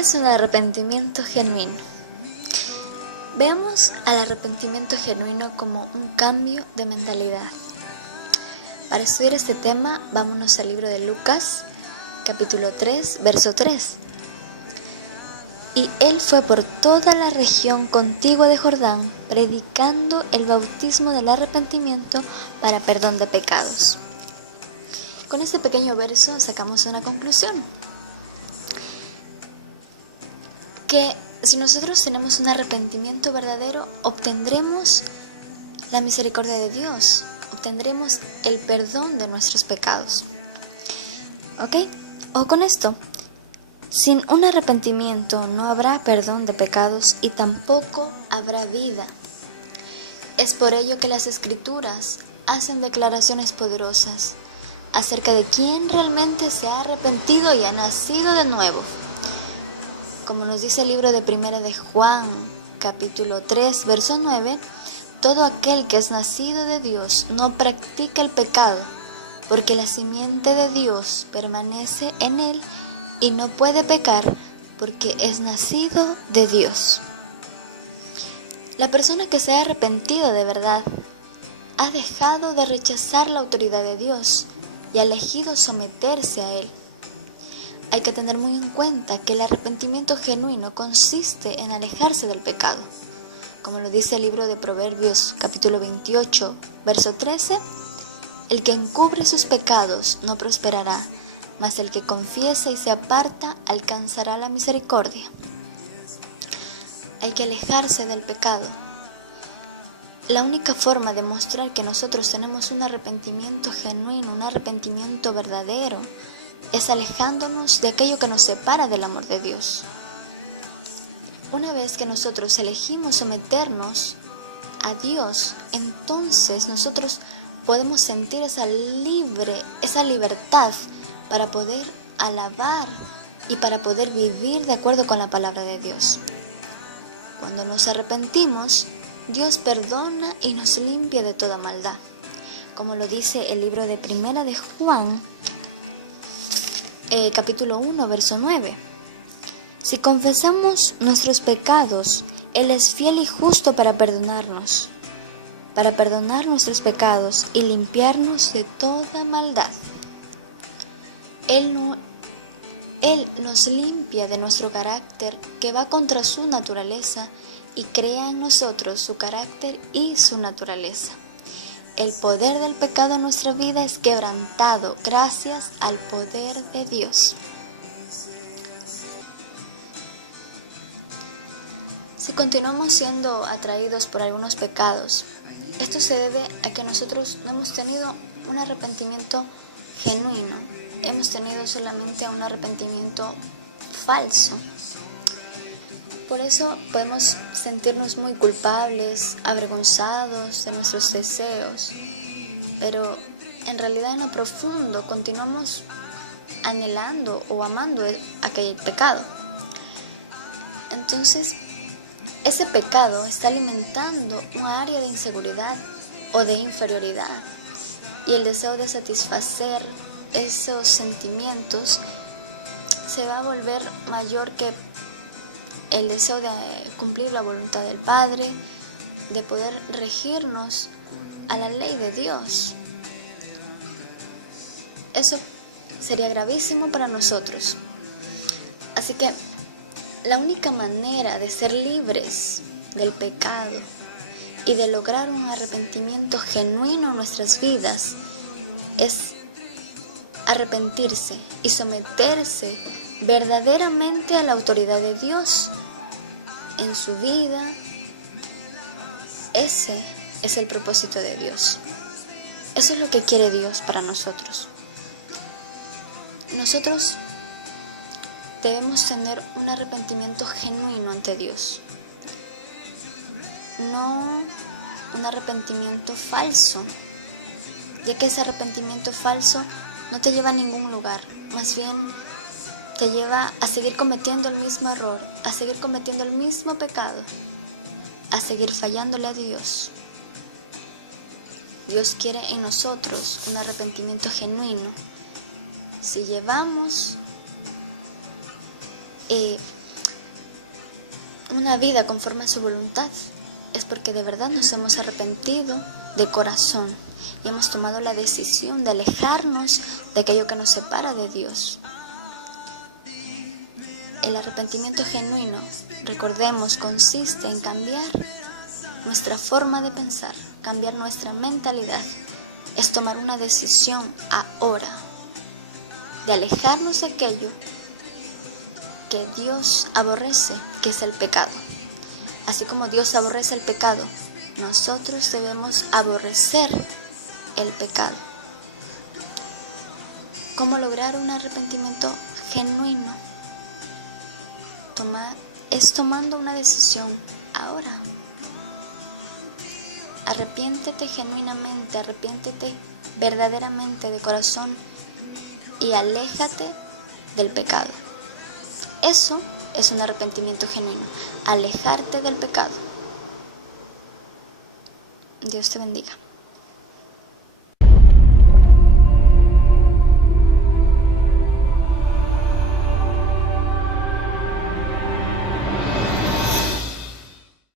es un arrepentimiento genuino? Veamos al arrepentimiento genuino como un cambio de mentalidad. Para estudiar este tema, vámonos al libro de Lucas, capítulo 3, verso 3. Y él fue por toda la región contigua de Jordán, predicando el bautismo del arrepentimiento para perdón de pecados. Con este pequeño verso sacamos una conclusión. Que si nosotros tenemos un arrepentimiento verdadero, obtendremos la misericordia de Dios, obtendremos el perdón de nuestros pecados. ¿Ok? Ojo con esto. Sin un arrepentimiento no habrá perdón de pecados y tampoco habrá vida. Es por ello que las Escrituras hacen declaraciones poderosas acerca de quién realmente se ha arrepentido y ha nacido de nuevo. Como nos dice el libro de Primera de Juan, capítulo 3, verso 9, todo aquel que es nacido de Dios no practica el pecado, porque la simiente de Dios permanece en él y no puede pecar porque es nacido de Dios. La persona que se ha arrepentido de verdad ha dejado de rechazar la autoridad de Dios y ha elegido someterse a él. Hay que tener muy en cuenta que el arrepentimiento genuino consiste en alejarse del pecado. Como lo dice el libro de Proverbios, capítulo 28, verso 13, el que encubre sus pecados no prosperará, mas el que confiesa y se aparta alcanzará la misericordia. Hay que alejarse del pecado. La única forma de mostrar que nosotros tenemos un arrepentimiento genuino, un arrepentimiento verdadero, es alejándonos de aquello que nos separa del amor de Dios. Una vez que nosotros elegimos someternos a Dios, entonces nosotros podemos sentir esa libertad para poder alabar y para poder vivir de acuerdo con la palabra de Dios. Cuando nos arrepentimos, Dios perdona y nos limpia de toda maldad. Como lo dice el libro de Primera de Juan, capítulo 1, verso 9. Si confesamos nuestros pecados, Él es fiel y justo para perdonar nuestros pecados y limpiarnos de toda maldad. Él nos limpia de nuestro carácter que va contra su naturaleza y crea en nosotros su carácter y su naturaleza. El poder del pecado en nuestra vida es quebrantado gracias al poder de Dios. Si continuamos siendo atraídos por algunos pecados, esto se debe a que nosotros no hemos tenido un arrepentimiento genuino, hemos tenido solamente un arrepentimiento falso. Por eso podemos sentirnos muy culpables, avergonzados de nuestros deseos, pero en realidad en lo profundo continuamos anhelando o amando aquel pecado. Entonces, ese pecado está alimentando un área de inseguridad o de inferioridad y el deseo de satisfacer esos sentimientos se va a volver mayor que el deseo de cumplir la voluntad del Padre, de poder regirnos a la ley de Dios. Eso sería gravísimo para nosotros. Así que la única manera de ser libres del pecado y de lograr un arrepentimiento genuino en nuestras vidas es arrepentirse y someterse verdaderamente a la autoridad de Dios en su vida. Ese es el propósito de Dios. Eso es lo que quiere Dios para nosotros. Nosotros debemos tener un arrepentimiento genuino ante Dios, no un arrepentimiento falso, ya que ese arrepentimiento falso no te lleva a ningún lugar, más bien te lleva a seguir cometiendo el mismo error, a seguir cometiendo el mismo pecado, a seguir fallándole a Dios. Dios quiere en nosotros un arrepentimiento genuino. Si llevamos una vida conforme a su voluntad, es porque de verdad nos hemos arrepentido de corazón y hemos tomado la decisión de alejarnos de aquello que nos separa de Dios. El arrepentimiento genuino, recordemos, consiste en cambiar nuestra forma de pensar, cambiar nuestra mentalidad. Es tomar una decisión ahora de alejarnos de aquello que Dios aborrece, que es el pecado. Así como Dios aborrece el pecado, nosotros debemos aborrecer el pecado. ¿Cómo lograr un arrepentimiento genuino? Es tomando una decisión ahora. Arrepiéntete genuinamente, arrepiéntete verdaderamente de corazón y aléjate del pecado. Eso es un arrepentimiento genuino, alejarte del pecado. Dios te bendiga.